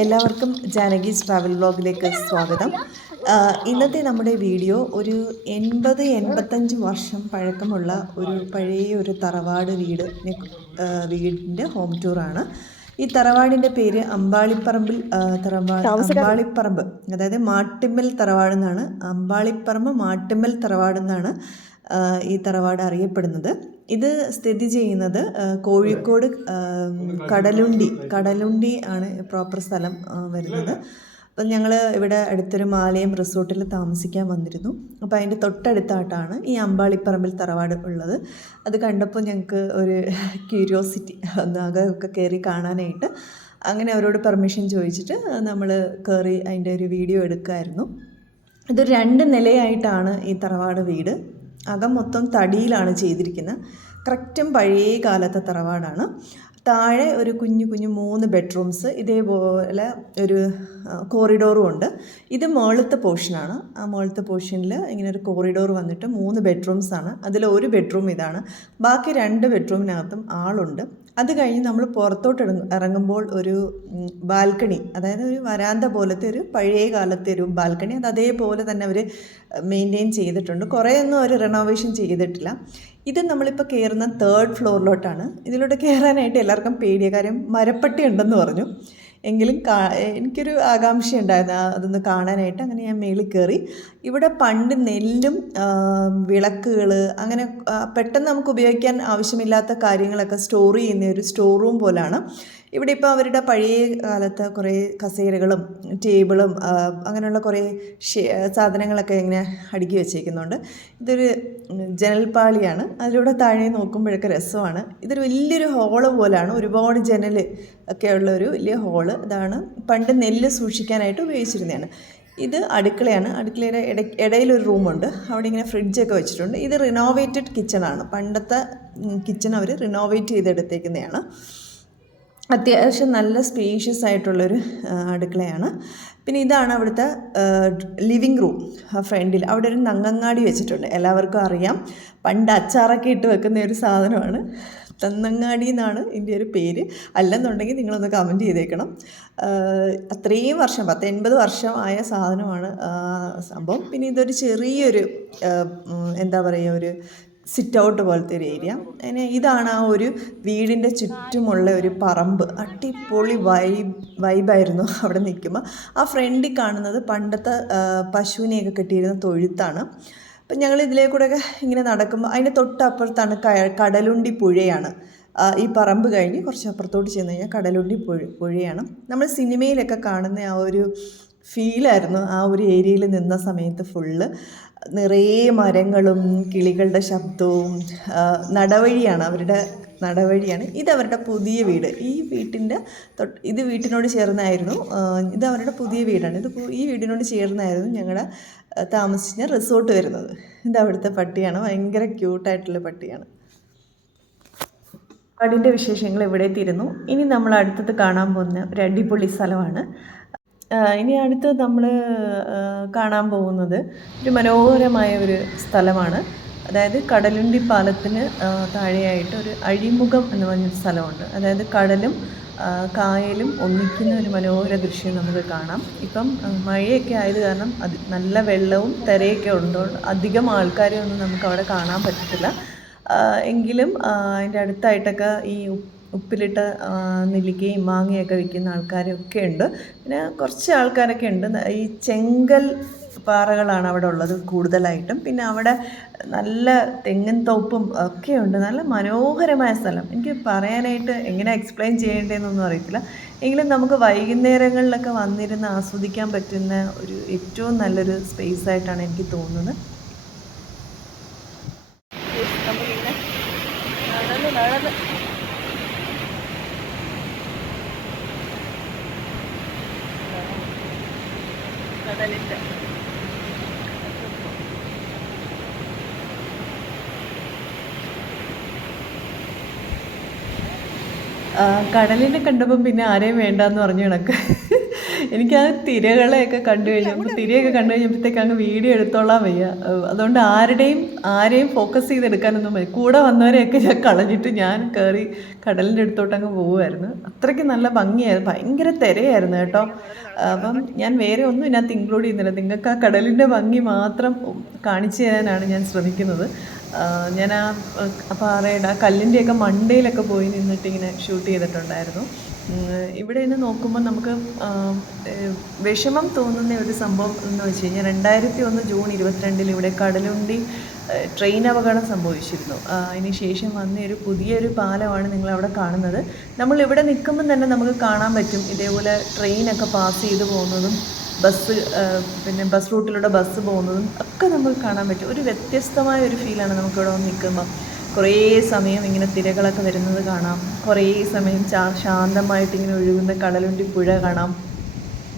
എല്ലാവർക്കും ജാനകീസ് ട്രാവൽ ബ്ലോഗിലേക്ക് സ്വാഗതം. ഇന്നത്തെ നമ്മുടെ വീഡിയോ ഒരു എൺപത് എൺപത്തഞ്ച് വർഷം പഴക്കമുള്ള ഒരു പഴയ ഒരു തറവാട് വീട് വീടിന്റെ ഹോം ടൂറാണ് ഈ തറവാടിന്റെ പേര് അമ്പാളിപ്പറമ്പിൽ തറവാട് അമ്പാളിപ്പറമ്പ് അതായത് മാട്ടിമ്മൽ തറവാട് എന്നാണ്. അമ്പാളിപ്പറമ്പ് മാട്ടിമ്മൽ തറവാട് എന്നാണ്. ഈ തറവാട് അറിയപ്പെടുന്നത്. ഇത് സ്ഥിതി ചെയ്യുന്നത് കോഴിക്കോട് കടലുണ്ടി കടലുണ്ടി ആണ് പ്രോപ്പർ സ്ഥലം വരുന്നത്. അപ്പം ഞങ്ങൾ ഇവിടെ അടുത്തൊരു മാലയം റിസോർട്ടിൽ താമസിക്കാൻ വന്നിരുന്നു. അപ്പോൾ അതിന്റെ തൊട്ടടുത്തായിട്ടാണ് ഈ അമ്പാളിപ്പറമ്പിൽ തറവാട് ഉള്ളത്. അത് കണ്ടപ്പോൾ ഞങ്ങൾക്ക് ഒരു ക്യൂരിയോസിറ്റി ഒന്ന് അകമൊക്കെ കയറി കാണാനായിട്ട് അങ്ങനെ അവരോട് പെർമിഷൻ ചോദിച്ചിട്ട് നമ്മൾ കയറി അതിന്റെ ഒരു വീഡിയോ എടുക്കുമായിരുന്നു ഇതൊരു രണ്ട് നിലയായിട്ടാണ് ഈ തറവാട് വീട്. അകം മൊത്തം തടിയിലാണ് ചെയ്തിരിക്കുന്നത്. കറക്റ്റും പഴയ കാലത്തെ തറവാടാണ്. താഴെ ഒരു കുഞ്ഞു കുഞ്ഞു മൂന്ന് ബെഡ്റൂംസ് ഇതേപോലെ ഒരു കോറിഡോറും ഉണ്ട്. ഇത് മുകളിലത്തെ പോർഷനാണ് ആ മുകളിലത്തെ പോർഷനിൽ ഇങ്ങനെ ഒരു കോറിഡോർ വന്നിട്ട് മൂന്ന് ബെഡ്റൂംസ് ആണ്. അതിൽ ഒരു ബെഡ്റൂം ഇതാണ്. ബാക്കി രണ്ട് ബെഡ്റൂമിനകത്തും ആളുണ്ട്. അത് കഴിഞ്ഞ് നമ്മൾ പുറത്തോട്ട് ഇറങ്ങുമ്പോൾ ഒരു ബാൽക്കണി അതായത് ഒരു വരാന്ത പോലത്തെ ഒരു പഴയ കാലത്തെ ഒരു ബാൽക്കണി. അത് അതേപോലെ തന്നെ അവർ മെയിന്റെയിൻ ചെയ്തിട്ടുണ്ട്. കുറേയൊന്നും അവർ റിനോവേഷൻ ചെയ്തിട്ടില്ല. ഇത് നമ്മളിപ്പോൾ കയറുന്ന തേർഡ് ഫ്ലോറിലോട്ടാണ് ഇതിലൂടെ കയറാനായിട്ട് എല്ലാവർക്കും പേടിയ. കാര്യം മരപ്പട്ടി ഉണ്ടെന്ന് പറഞ്ഞു. എങ്കിലും കാ എനിക്കൊരു ആകാംക്ഷ ഉണ്ടായിരുന്നു അതൊന്ന് കാണാനായിട്ട് അങ്ങനെ ഞാൻ മേളിൽ കയറി ഇവിടെ പണ്ട് നെല്ലും വിളക്കുകൾ അങ്ങനെ പെട്ടെന്ന് നമുക്ക് ഉപയോഗിക്കാൻ ആവശ്യമില്ലാത്ത കാര്യങ്ങളൊക്കെ സ്റ്റോർ ചെയ്യുന്ന ഒരു സ്റ്റോർ റൂം പോലാണ്. ഇവിടെ ഇപ്പോൾ അവരുടെ പഴയ കാലത്ത് കുറേ കസേരകളും ടേബിളും അങ്ങനെയുള്ള കുറേ സാധനങ്ങളൊക്കെ ഇങ്ങനെ അടുക്കി വെച്ചേക്കുന്നുണ്ട്. ഇതൊരു ജനൽപ്പാളിയാണ് അതിലൂടെ താഴെ നോക്കുമ്പോഴൊക്കെ രസമാണ്. ഇതൊരു വലിയൊരു ഹോൾ പോലാണ്. ഒരുപാട് ജനൽ ഒക്കെ ഉള്ള ഒരു വലിയ ഹോൾ ഇതാണ് പണ്ട് നെല്ല് സൂക്ഷിക്കാനായിട്ട് ഉപയോഗിച്ചിരുന്നതാണ്. ഇത് അടുക്കളയാണ്. അടുക്കളയുടെ ഇട ഇടയിലൊരു റൂമുണ്ട്. അവിടെ ഇങ്ങനെ ഫ്രിഡ്ജൊക്കെ വെച്ചിട്ടുണ്ട്. ഇത് റിനോവേറ്റഡ് കിച്ചണാണ് പണ്ടത്തെ കിച്ചൺ അവർ റിനോവേറ്റ് ചെയ്തെടുത്തേക്കുന്നതാണ്. അത്യാവശ്യം നല്ല സ്പേഷ്യസ് ആയിട്ടുള്ളൊരു അടുക്കളയാണ്. പിന്നെ ഇതാണ് അവിടുത്തെ ലിവിങ് റൂം ഫ്രണ്ടിൽ അവിടെ ഒരു നങ്ങങ്ങാടി വെച്ചിട്ടുണ്ട്. എല്ലാവർക്കും അറിയാം. പണ്ട് അച്ചാറൊക്കെ ഇട്ട് വെക്കുന്ന ഒരു സാധനമാണ്. തന്നങ്ങാടി എന്നാണ് ഇതിന്റെ ഒരു പേര്. അല്ലെന്നുണ്ടെങ്കിൽ നിങ്ങളൊന്ന് കമന്റ് ചെയ്തേക്കണം. അത്രയും വർഷം പത്ത് എൺപത് വർഷമായ സാധനമാണ് സംഭവം. പിന്നെ ഇതൊരു ചെറിയൊരു എന്താ പറയുക ഒരു സിറ്റ് ഔട്ട് പോലത്തെ ഒരു ഏരിയ അതിന് ഇതാണ് ആ ഒരു വീടിന്റെ ചുറ്റുമുള്ള ഒരു പറമ്പ്. അടിപൊളി വൈബ് വൈബായിരുന്നു അവിടെ നിൽക്കുമ്പോൾ ആ ഫ്രണ്ടിൽ കാണുന്നത് പണ്ടത്തെ പശുവിനെയൊക്കെ കെട്ടിയിരുന്ന തൊഴുത്താണ്. അപ്പം ഞങ്ങൾ ഇതിലേ ഇങ്ങനെ നടക്കുമ്പോൾ അതിന്റെ തൊട്ടപ്പുറത്താണ് കടലുണ്ടി പുഴയാണ്. ഈ പറമ്പ് കഴിഞ്ഞ് കുറച്ച് അപ്പുറത്തോട്ട് ചെന്ന് കഴിഞ്ഞാൽ കടലുണ്ടി പുഴ പുഴയാണ്. നമ്മൾ സിനിമയിലൊക്കെ കാണുന്ന ആ ഒരു ഫീലായിരുന്നു ആ ഒരു ഏരിയയിൽ നിന്ന സമയത്ത് ഫുള്ള്. നിറയെ മരങ്ങളും കിളികളുടെ ശബ്ദവും നടവഴിയാണ് അവരുടെ നടവഴിയാണ്. ഇത് അവരുടെ പുതിയ വീട്. ഈ വീട്ടിന്റെ ഇത് വീട്ടിനോട് ചേർന്നായിരുന്നു. ഇത് അവരുടെ പുതിയ വീടാണ്. ഇത് ഈ വീടിനോട് ചേർന്നായിരുന്നു ഞങ്ങളുടെ താമസിച്ച റിസോർട്ട് വരുന്നത്. ഇത് അവിടുത്തെ പട്ടിയാണ്. ഭയങ്കര ക്യൂട്ടായിട്ടുള്ള പട്ടിയാണ്. കാടിന്റെ വിശേഷങ്ങൾ ഇവിടെ തീരുന്നു ഇനി നമ്മൾ അടുത്തത് കാണാൻ പോകുന്ന ഒരു അടിപൊളി സ്ഥലമാണ്. ഇനി അടുത്ത് നമ്മൾ കാണാൻ പോകുന്നത് ഒരു മനോഹരമായ ഒരു സ്ഥലമാണ്. അതായത് കടലുണ്ടി പാലത്തിന് താഴെയായിട്ട് ഒരു അഴിമുഖം എന്ന് പറഞ്ഞൊരു സ്ഥലമുണ്ട്. അതായത് കടലും കായലും ഒന്നിക്കുന്ന ഒരു മനോഹര ദൃശ്യം നമുക്ക് കാണാം. ഇപ്പം മഴയൊക്കെ ആയത് കാരണം അത് നല്ല വെള്ളവും തിരയൊക്കെ ഉണ്ടോണ്ട് അധികം ആൾക്കാരെയൊന്നും നമുക്ക് അവിടെ കാണാൻ പറ്റത്തില്ല. എങ്കിലും അതിന്റെ അടുത്തായിട്ടൊക്കെ ഈ ഉപ്പിലിട്ട നെല്ലിക്കയും മാങ്ങയൊക്കെ വിൽക്കുന്ന ആൾക്കാരൊക്കെ ഉണ്ട്. പിന്നെ കുറച്ച് ആൾക്കാരൊക്കെ ഉണ്ട്. ഈ ചെങ്കൽ പാറകളാണ് അവിടെ ഉള്ളത് കൂടുതലായിട്ടും. പിന്നെ അവിടെ നല്ല തെങ്ങിൻ തോപ്പും ഒക്കെ ഉണ്ട്. നല്ല മനോഹരമായ സ്ഥലം. എനിക്ക് പറയാനായിട്ട് എങ്ങനെ എക്സ്പ്ലെയിൻ ചെയ്യേണ്ടതെന്നൊന്നും അറിയത്തില്ല. എങ്കിലും നമുക്ക് വൈകുന്നേരങ്ങളിലൊക്കെ വന്നിരുന്ന് ആസ്വദിക്കാൻ പറ്റുന്ന ഒരു ഏറ്റവും നല്ലൊരു സ്പേസ് ആയിട്ടാണ് എനിക്ക് തോന്നുന്നത്. നമ്മളിങ്ങനെ നടന്ന് നടന്ന് കടലിന്റെ ആ, കടലിനെ കണ്ടപ്പം പിന്നെ ആരെയും വേണ്ടെന്ന് പറഞ്ഞു കണക്ക്. എനിക്ക് ആ തിരകളെയൊക്കെ കണ്ടു കഴിഞ്ഞപ്പോൾ തിരയൊക്കെ കണ്ടു കഴിഞ്ഞപ്പോഴത്തേക്ക് അങ്ങ് വീഡിയോ എടുത്തോളാം വയ്യ. അതുകൊണ്ട് ആരുടെയും ആരെയും ഫോക്കസ് ചെയ്തെടുക്കാനൊന്നും വയ്യ. കൂടെ വന്നവരെയൊക്കെ ഞാൻ കളഞ്ഞിട്ട് ഞാൻ കയറി കടലിന്റെ അടുത്തോട്ട് അങ്ങ് പോവുമായിരുന്നു അത്രയ്ക്ക് നല്ല ഭംഗിയായിരുന്നു. ഭയങ്കര തിരയായിരുന്നു കേട്ടോ. അപ്പം ഞാൻ വേറെ ഒന്നും ഇതിനകത്ത് ഇൻക്ലൂഡ് ചെയ്യുന്നില്ല. നിങ്ങൾക്ക് ആ കടലിന്റെ ഭംഗി മാത്രം കാണിച്ചു തരാനാണ് ഞാൻ ശ്രമിക്കുന്നത്. ഞാൻ ആ പാറയുടെ ആ കല്ലിന്റെയൊക്കെ മണ്ടയിലൊക്കെ പോയി നിന്നിട്ട് ഇങ്ങനെ ഷൂട്ട് ചെയ്തിട്ടുണ്ടായിരുന്നു. ഇവിടെ നിന്ന് നോക്കുമ്പോൾ നമുക്ക് വിഷമം തോന്നുന്ന ഒരു സംഭവം എന്ന് വെച്ച് കഴിഞ്ഞാൽ രണ്ടായിരത്തി ഒന്ന് ജൂൺ ഇരുപത്തിരണ്ടിൽ ഇവിടെ കടലുണ്ടി ട്രെയിൻ അപകടം സംഭവിച്ചിരുന്നു. അതിന് ശേഷം വന്ന ഒരു പുതിയൊരു പാലമാണ് നിങ്ങൾ അവിടെ കാണുന്നത്. നമ്മൾ ഇവിടെ നിൽക്കുമ്പോൾ തന്നെ നമുക്ക് കാണാൻ പറ്റും. ഇതേപോലെ ട്രെയിനൊക്കെ പാസ് ചെയ്ത് പോകുന്നതും ബസ് പിന്നെ ബസ് റൂട്ടിലൂടെ ബസ് പോകുന്നതും ഒക്കെ നമുക്ക് കാണാൻ പറ്റും. ഒരു വ്യത്യസ്തമായ ഒരു ഫീലാണ് നമുക്കിവിടെ വന്ന് നിൽക്കുമ്പോൾ കുറേ സമയം ഇങ്ങനെ തിരകളൊക്കെ വരുന്നത് കാണാം. കുറേ സമയം ചാ ശാന്തമായിട്ട് ഇങ്ങനെ ഒഴുകുന്ന കടലുണ്ടി പുഴ കാണാം.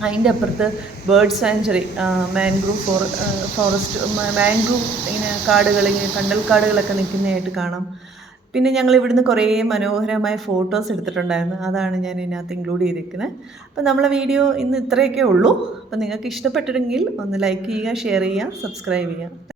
അതിന്റെ അപ്പുറത്ത് bird sanctuary mangrove fore forest mangrove ഇങ്ങനെ കാടുകൾ ഇങ്ങനെ കണ്ടൽ കാടുകളൊക്കെ നിൽക്കുന്നതായിട്ട് കാണാം. പിന്നെ ഞങ്ങൾ ഇവിടുന്ന് കുറേ മനോഹരമായ ഫോട്ടോസ് എടുത്തിട്ടുണ്ടായിരുന്നു. അതാണ് ഞാൻ ഇതിനകത്ത് ഇൻക്ലൂഡ് ചെയ്തിരിക്കുന്നത്. അപ്പോൾ നമ്മളെ വീഡിയോ ഇന്ന് ഇത്രയൊക്കെ ഉള്ളൂ. അപ്പോൾ നിങ്ങൾക്ക് ഇഷ്ടപ്പെട്ടിട്ടുണ്ടെങ്കിൽ ഒന്ന് ലൈക്ക് ചെയ്യുക ഷെയർ ചെയ്യുക സബ്സ്ക്രൈബ് ചെയ്യുക.